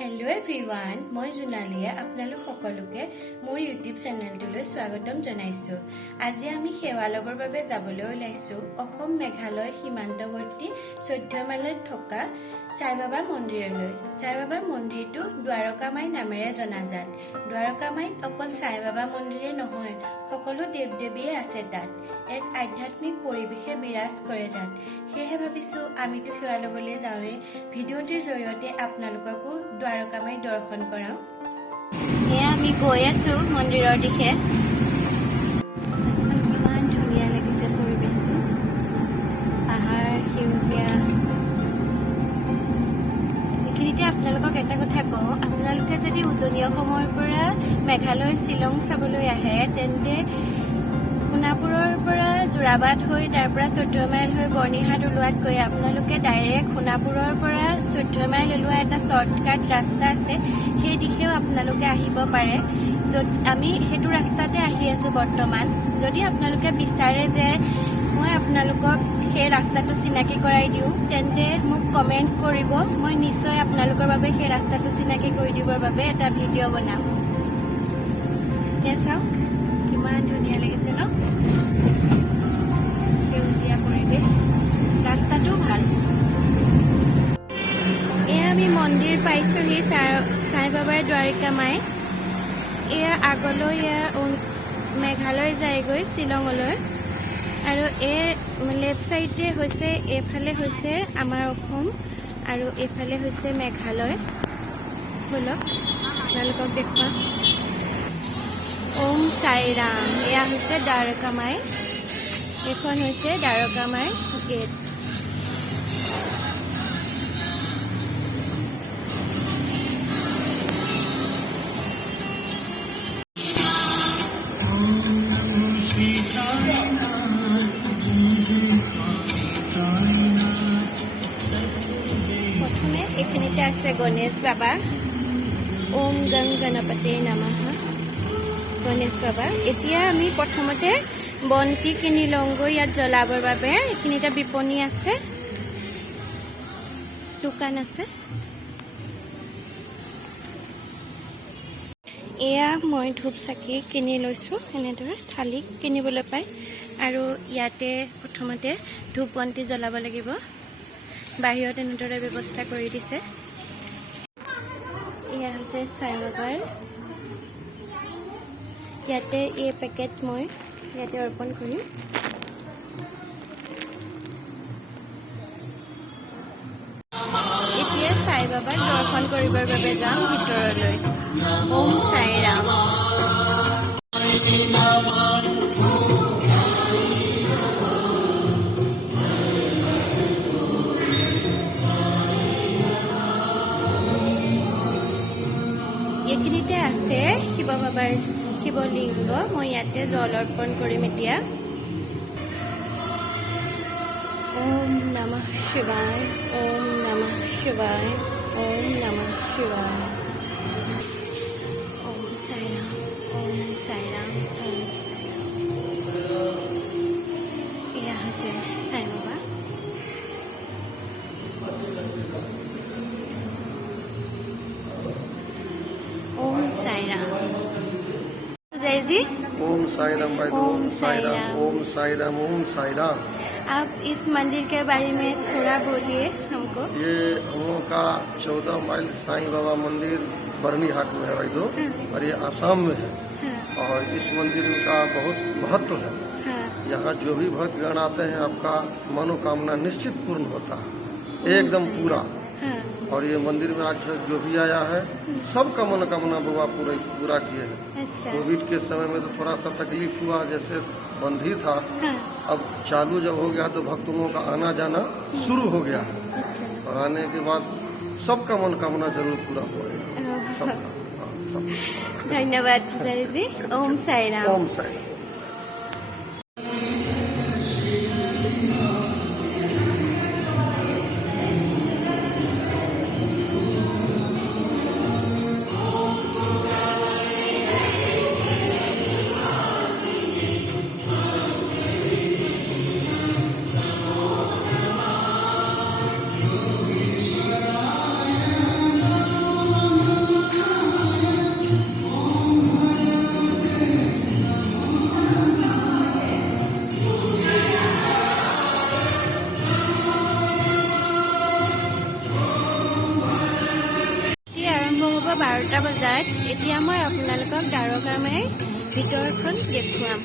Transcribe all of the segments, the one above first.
Hello everyone, মই জুনালিয়া আপোনালোক সকলোকে মোৰ YouTube চেনেলটোলৈ স্বাগতম জনাইছো। আজি আমি সেৱালগৰ বাবে যাবলৈ ওলাইছো অসম মেঘালয় সীমান্তৱৰ্তী 14 মাইলত থকা সাইবাবা মন্দিৰলৈ। সাইবাবা মন্দিৰটো দ্বাৰকামাই নামেৰে জনাজাত। দ্বাৰকামাইত অকল সাইবাবা মন্দিৰে নহয়, সকলো দেৱ-দেৱীয়ে আছে তাত। এক আধ্যাত্মিক পৰিৱেশে বিৰাজ কৰে তাত। সেয়ে ভাবিছো আমিতো সেৱা লবলৈ যাওঁৱে। ভিডিঅ'টিৰ জৰিয়তে আপোনালোককো দ্বাৰকামাই দৰ্শন কৰাও। এয়া আমি গৈ আছো মন্দিৰৰ দিশে। ইমান ধুনীয়া লাগিছে পৰিৱেশটো, পাহাৰ সেউজীয়া। এইখিনিতে আপোনালোকক এটা কথা কওঁ, আপোনালোকে যদি উজনি অসমৰ পৰা মেঘালয় শ্বিলং চাবলৈ আহে তেন্তে সোণাপুৰৰ পৰা যোৰাবাট হৈ তাৰ পৰা 14 মাইল হৈ বৰ্ণিহাট ওলোৱাতকৈ আপোনালোকে ডাইৰেক্ট সোণাপুৰৰ পৰা 14 মাইল ওলোৱা এটা শ্বৰ্টকাট ৰাস্তা আছে, সেই দিশেও আপোনালোকে আহিব পাৰে। য'ত আমি সেইটো ৰাস্তাতে আহি আছো বৰ্তমান। যদি আপোনালোকে বিচাৰে যে মই আপোনালোকক সেই ৰাস্তাটো চিনাকি কৰাই দিওঁ তেন্তে মোক কমেণ্ট কৰিব, মই নিশ্চয় আপোনালোকৰ বাবে সেই ৰাস্তাটো চিনাকি কৰি দিবৰ বাবে এটা ভিডিঅ' বনাম। চাওক কিমান ধুনীয়া লাগিছে ন, সেউজীয়া পৰিৱেশ, ৰাস্তাটো ভাল। এয়া আমি মন্দিৰ পাইছোহি, সাইবাবাৰ দ্বাৰকামাই। এয়া আগলৈ এয়া মেঘালয় যায়গৈ শ্বিলঙলৈ, আৰু লেফ্ট চাইডে হৈছে, এইফালে হৈছে আমাৰ অসম আৰু এইফালে হৈছে মেঘালয়। বলক আপোনালোকক দেখুৱাম। ওম সাই ৰাম। এয়া হৈছে দ্বাৰকামাই, এইখন হৈছে দ্বাৰকামাই গেট। প্ৰথমে এইখিনিতে আছে গণেশ বাবা। ওম গং গণপতি নমঃ। গণেশ বাবা। এতিয়া আমি প্ৰথমতে বন্তি কিনি লওঁগৈ ইয়াত জ্বলাবৰ বাবে। এইখিনিতে বিপণী আছে, দোকান আছে। এয়া মই ধূপ চাকি কিনি লৈছোঁ, এনেদৰে থালি কিনিবলৈ পায়। আৰু ইয়াতে প্ৰথমতে ধূপ বন্তি জ্বলাব লাগিব, বাহিৰত এনেদৰে ব্যৱস্থা কৰি দিছে। এয়া হৈছে সাইবাবাৰ। ইয়াতে এই পেকেট মই ইয়াতে অৰ্পণ কৰিম। এতিয়া সাইবাবাক দৰ্শন কৰিবৰ বাবে যাম ভিতৰলৈ। ওম সাই ৰাম। এইখিনিতে আছে শিৱ বাবাৰ শিৱলিংগ। মই ইয়াতে জল অৰ্পণ কৰিম এতিয়া। ওম নমঃ শিৱায়, ওম নমঃ শিৱায়, ওম নমঃ শিৱায়। ওম সাই ৰাম, ওম সাই ৰাম, ওম সাই ৰাম। এয়া হৈছে সাই বাবা। ओम साई राम। जय जी। ओम साई राम भाई। ओम साई राम। ओम साई राम। ओम साई राम। आप इस मंदिर के बारे में थोड़ा बोलिए हमको। ये हम लोग का 14 माइल साईं बाबा मंदिर बर्नीहाट में है भाई दो, और ये असम में है। और इस मंदिर का बहुत महत्व है। यहाँ जो भी भक्तगण आते हैं आपका मनोकामना निश्चित पूर्ण होता है, एकदम पूरा। और ये मंदिर में आज जो भी आया है सबका मनोकामना बाबा पूरा किए हैं। अच्छा। कोविड के समय में तो थोड़ा सा तकलीफ हुआ, जैसे बंद ही था। अब चालू जब हो गया तो भक्तों का आना जाना शुरू हो गया है। अच्छा। और आने के बाद सबका मनोकामना जरूर पूरा होगा, सबका। धन्यवाद जय जी। ओम साई राम। ओम साई राम। 12টা বজাত এতিয়া মই আপোনালোকক দ্বাৰকামাইৰ ভিতৰখন দেখুৱাম।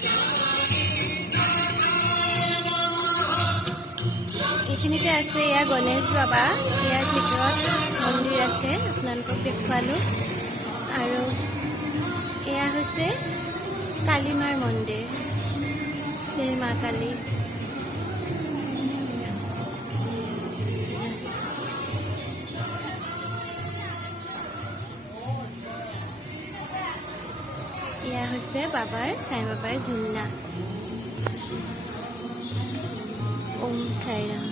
এইখিনিতে আছে এয়া গণেশ বাবা, ইয়াৰ ভিতৰত মন্দিৰ আছে, আপোনালোকক দেখুৱালোঁ। আৰু এয়া হৈছে কালীমাৰ মন্দিৰ, শ্ৰী মা কালী। এয়া হৈছে সাই বাবাৰ ঝুলনা। ওম সাই ৰাম,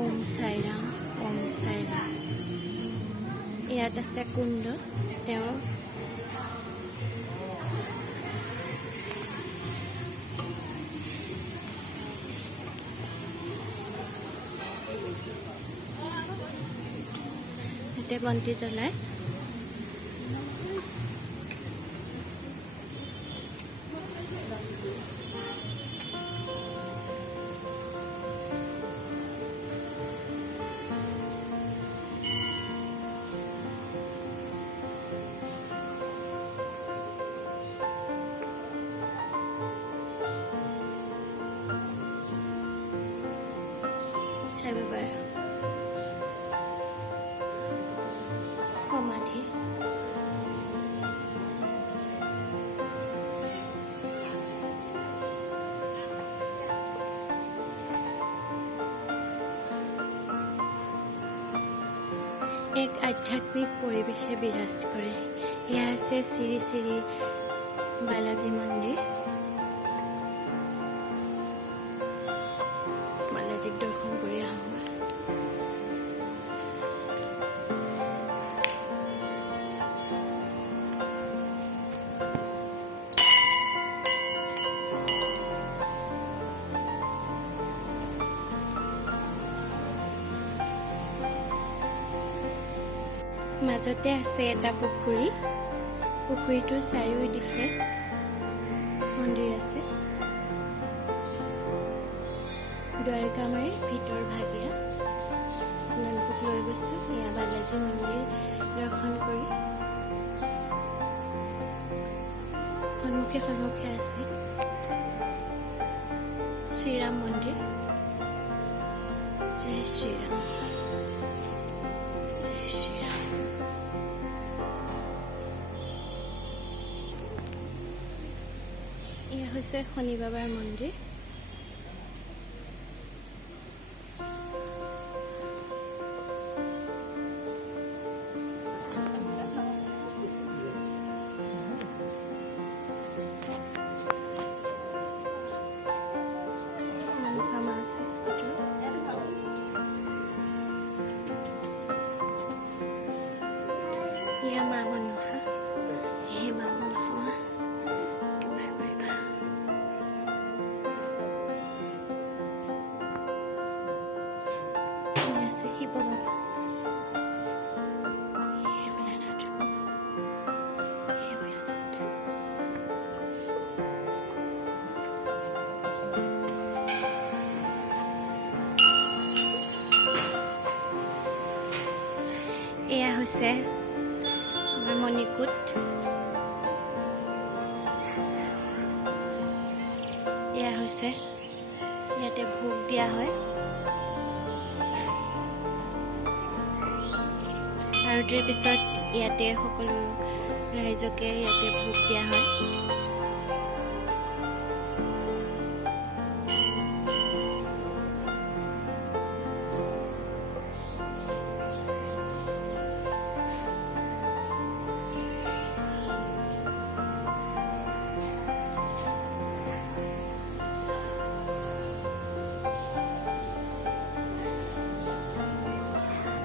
ওম সাই ৰাম, ওম সাই ৰাম। ইয়াত আছে কুণ্ড, তেওঁ ইয়াতে বন্তি জ্বলায়। সাই বাবাৰ সমাধি। এক আধ্যাত্মিক পৰিৱেশে বিৰাজ কৰে। এয়া আছে শ্ৰী শ্ৰী বালাজী মন্দিৰ। বালাজীক দৰ্শন কৰি আহোঁ। মাজতে আছে এটা পুখুৰী, পুখুৰীটোৰ চাৰিওদিশে মন্দিৰ আছে। দ্বাৰকামাইৰ ভিতৰ ভাগিয়া আপোনালোকক লৈ গৈছোঁ। এয়া বালাজী মন্দিৰ দৰ্শন কৰি সন্মুখে সন্মুখে আছে শ্ৰীৰাম মন্দিৰ। জয় শ্ৰীৰাম, জয় শ্ৰীৰাম। এয়া হৈছে শনি বাবাৰ মন্দিৰ। এয়া মা মনসা, হে মা মনসা কৃপা কৰিবা। আছে শিৱ বাবা, হে ভোলানাথ, হে ভোলানাথ। এয়া হৈছে মণিকূট। এয়া হৈছে ইয়াতে ভোগ দিয়া হয়। আৰতিৰ পিছত ইয়াতে সকলো ৰাইজকে ইয়াতে ভোগ দিয়া হয়।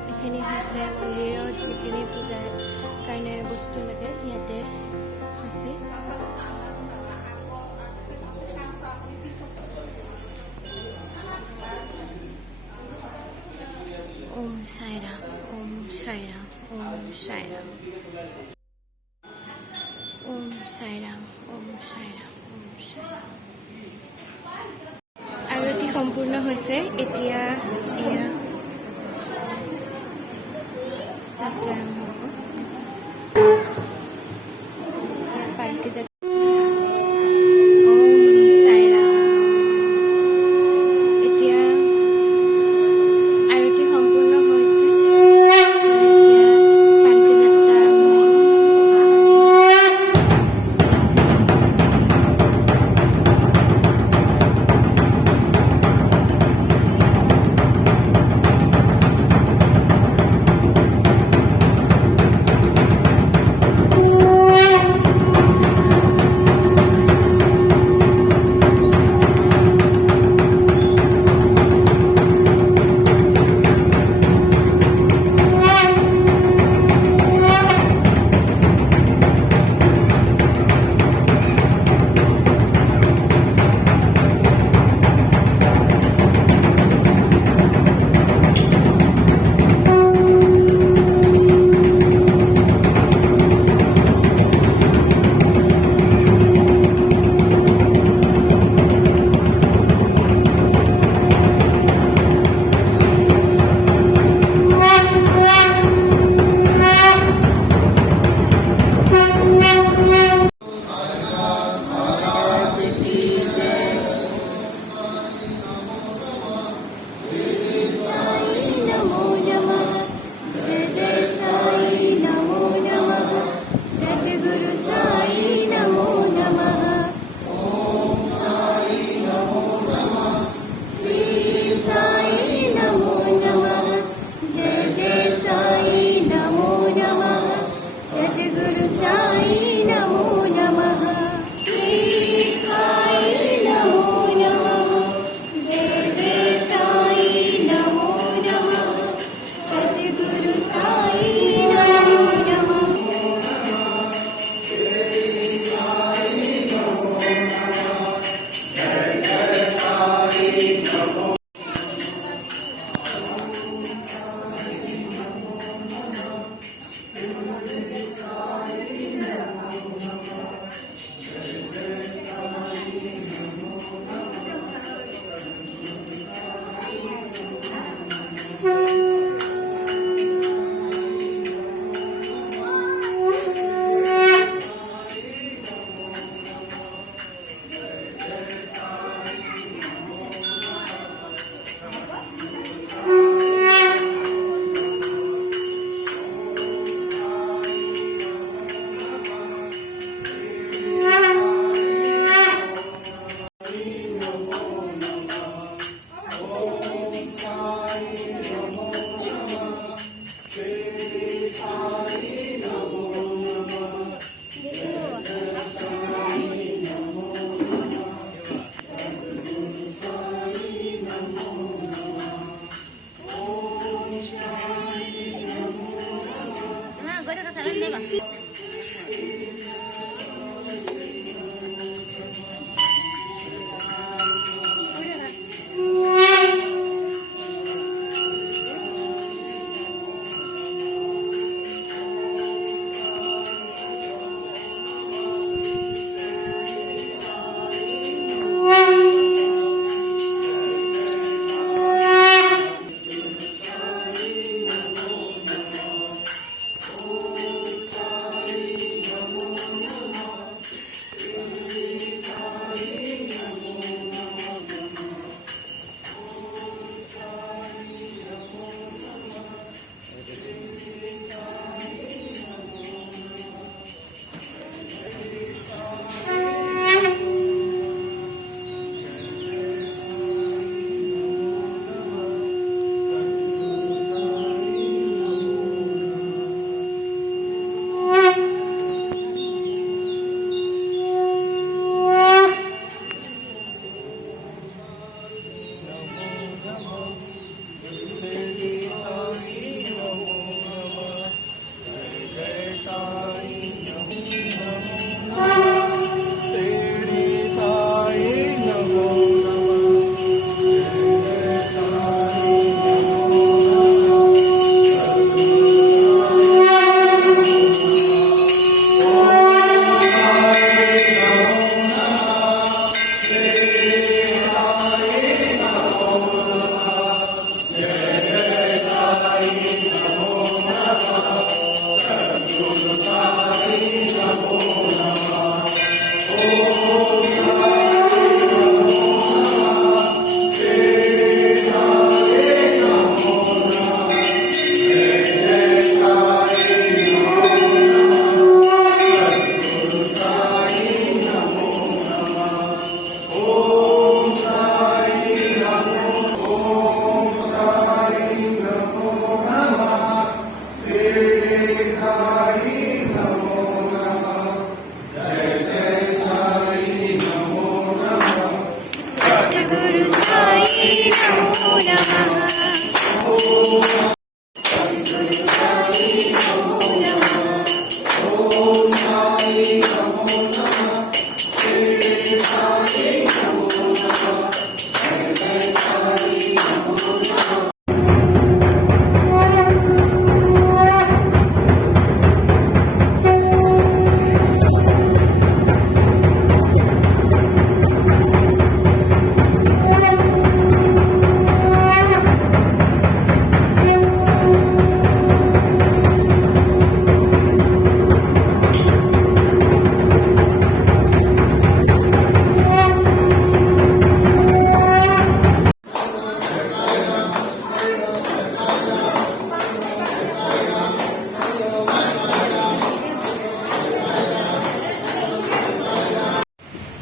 এইখিনি হৈছে মন্দিৰত যিখিনি পূজাৰ কাৰণে বস্তু লাগে, ইয়াতে আছে। ওম সাই ৰাম, ওম সাই ৰাম, ওম সাই ৰাম, ওম সাই ৰাম, ওম সাই ৰাম, ওম সাই ৰাম। আৰতি সম্পূৰ্ণ হৈছে। এতিয়া এয়া যাত্ৰা আৰম্ভ হ'ব।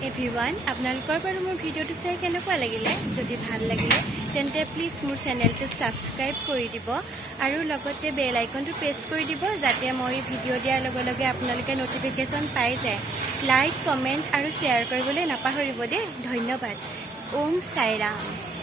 एभ्रिवान আপোনালোকৰ বাৰু মোৰ ভিডিঅ'টো চাই কেনেকুৱা লাগিলে যদি ভাল লাগিলে তেন্তে প্লিজ মোৰ চেনেলটো সাবস্ক্ৰাইব কৰি দিব আৰু লগতে বেল আইকনটো প্ৰেছ কৰি দিব যাতে মই ভিডিঅ' দিয়াৰ লগে লগে আপোনালোকে নটিফিকেশ্যন পাই যায় লাইক কমেন্ট আৰু শ্বেয়াৰ কৰিবলৈ নাপাহৰিব দেই ধন্যবাদ ওম সাই ৰাম